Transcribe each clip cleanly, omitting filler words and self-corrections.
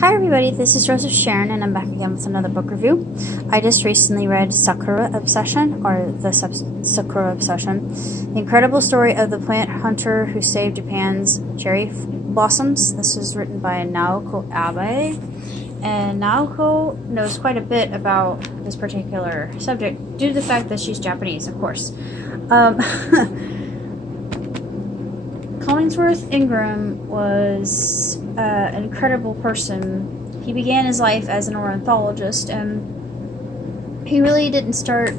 Hi everybody, this is Rose of Sharon and I'm back again with another book review. I just recently read Sakura Obsession, or the Sakura Obsession, the incredible story of the plant hunter who saved Japan's cherry blossoms. This is written by Naoko Abe, and Naoko knows quite a bit about this particular subject due to the fact that she's Japanese, of course. Collingsworth Ingram was an incredible person. He began his life as an ornithologist, and he really didn't start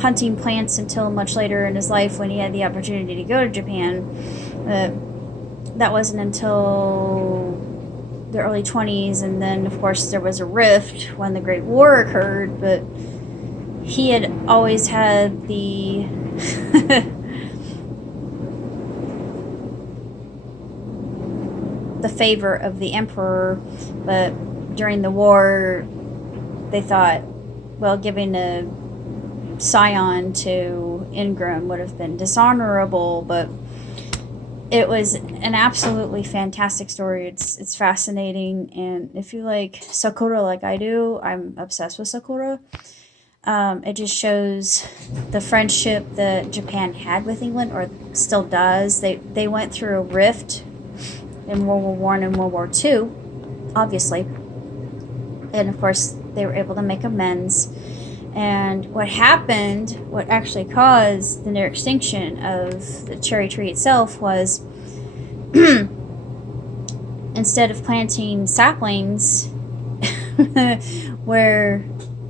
hunting plants until much later in his life when he had the opportunity to go to Japan. That wasn't until the early 20s, and then of course there was a rift when the Great War occurred, but he had always had the the favor of the emperor, but during the war they thought, well, giving a scion to Ingram would have been dishonorable, but it was an absolutely fantastic story. It's fascinating, and if you like Sakura like I do, I'm obsessed with Sakura. It just shows the friendship that Japan had with England, or still does. They went through a rift in World War I and World War II, obviously. And of course, they were able to make amends. And what happened, what actually caused the near extinction of the cherry tree itself was instead of planting saplings where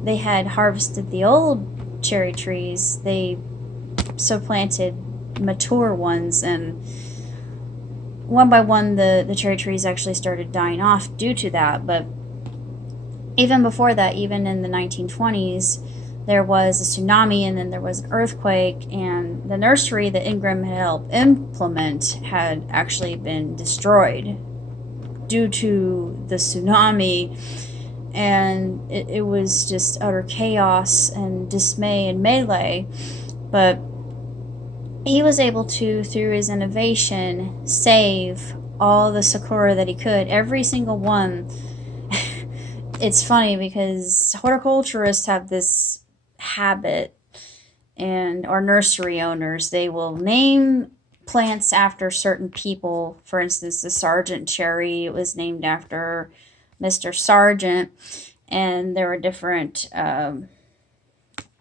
they had harvested the old cherry trees, they planted mature ones, and one by one the cherry trees actually started dying off due to that. But even before that, even in the 1920s, there was a tsunami, and then there was an earthquake, and the nursery that Ingram had helped implement had actually been destroyed due to the tsunami. And it was just utter chaos and dismay and melee. But he was able to, through his innovation, save all the sakura that he could, every single one. It's funny because horticulturists have this habit, and or nursery owners, they will name plants after certain people. For instance, the Sargent cherry, it was named after Mr. Sargent, and there were different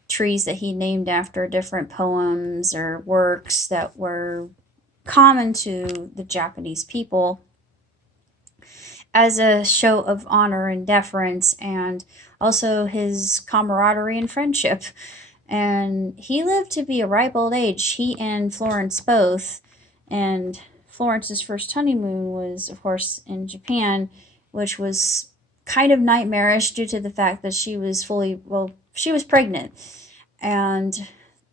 trees that he named after different poems or works that were common to the Japanese people as a show of honor and deference, and also his camaraderie and friendship. And he lived to be a ripe old age, he and Florence both. And Florence's first honeymoon was, of course, in Japan, which was kind of nightmarish due to the fact that she was she was pregnant, and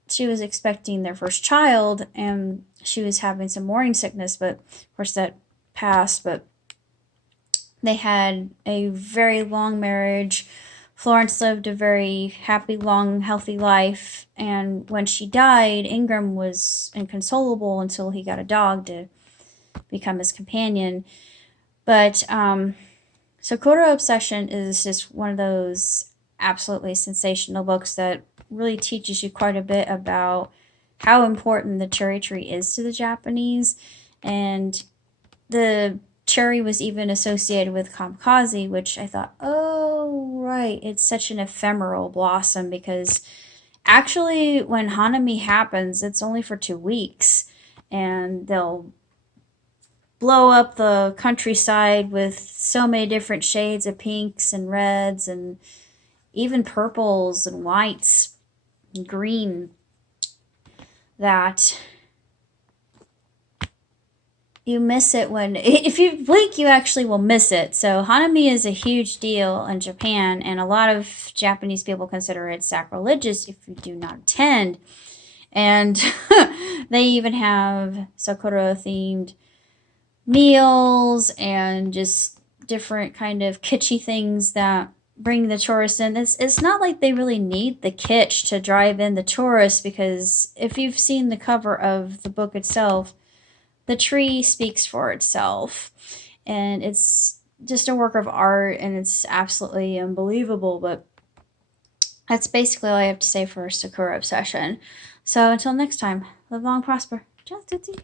she was expecting their first child, and she was having some morning sickness, but of course that passed. But they had a very long marriage. Florence lived a very happy, long, healthy life, and when she died, Ingram was inconsolable until he got a dog to become his companion. But Sakura Obsession is just one of those absolutely sensational books that really teaches you quite a bit about how important the cherry tree is to the Japanese. And the cherry was even associated with kamikaze, which I thought, oh, right, it's such an ephemeral blossom, because actually when Hanami happens, it's only for 2 weeks, and they'll blow up the countryside with so many different shades of pinks and reds and even purples and whites and green, that you miss it when, if you blink, you actually will miss it. So Hanami is a huge deal in Japan, and a lot of Japanese people consider it sacrilegious if you do not attend. And they even have Sakura themed meals and just different kind of kitschy things that bring the tourists in. It's not like they really need the kitsch to drive in the tourists, because if you've seen the cover of the book itself, the tree speaks for itself, and it's just a work of art, and it's absolutely unbelievable. But that's basically all I have to say for Sakura Obsession. So until next time, live long, prosper. Ciao, Tootsie.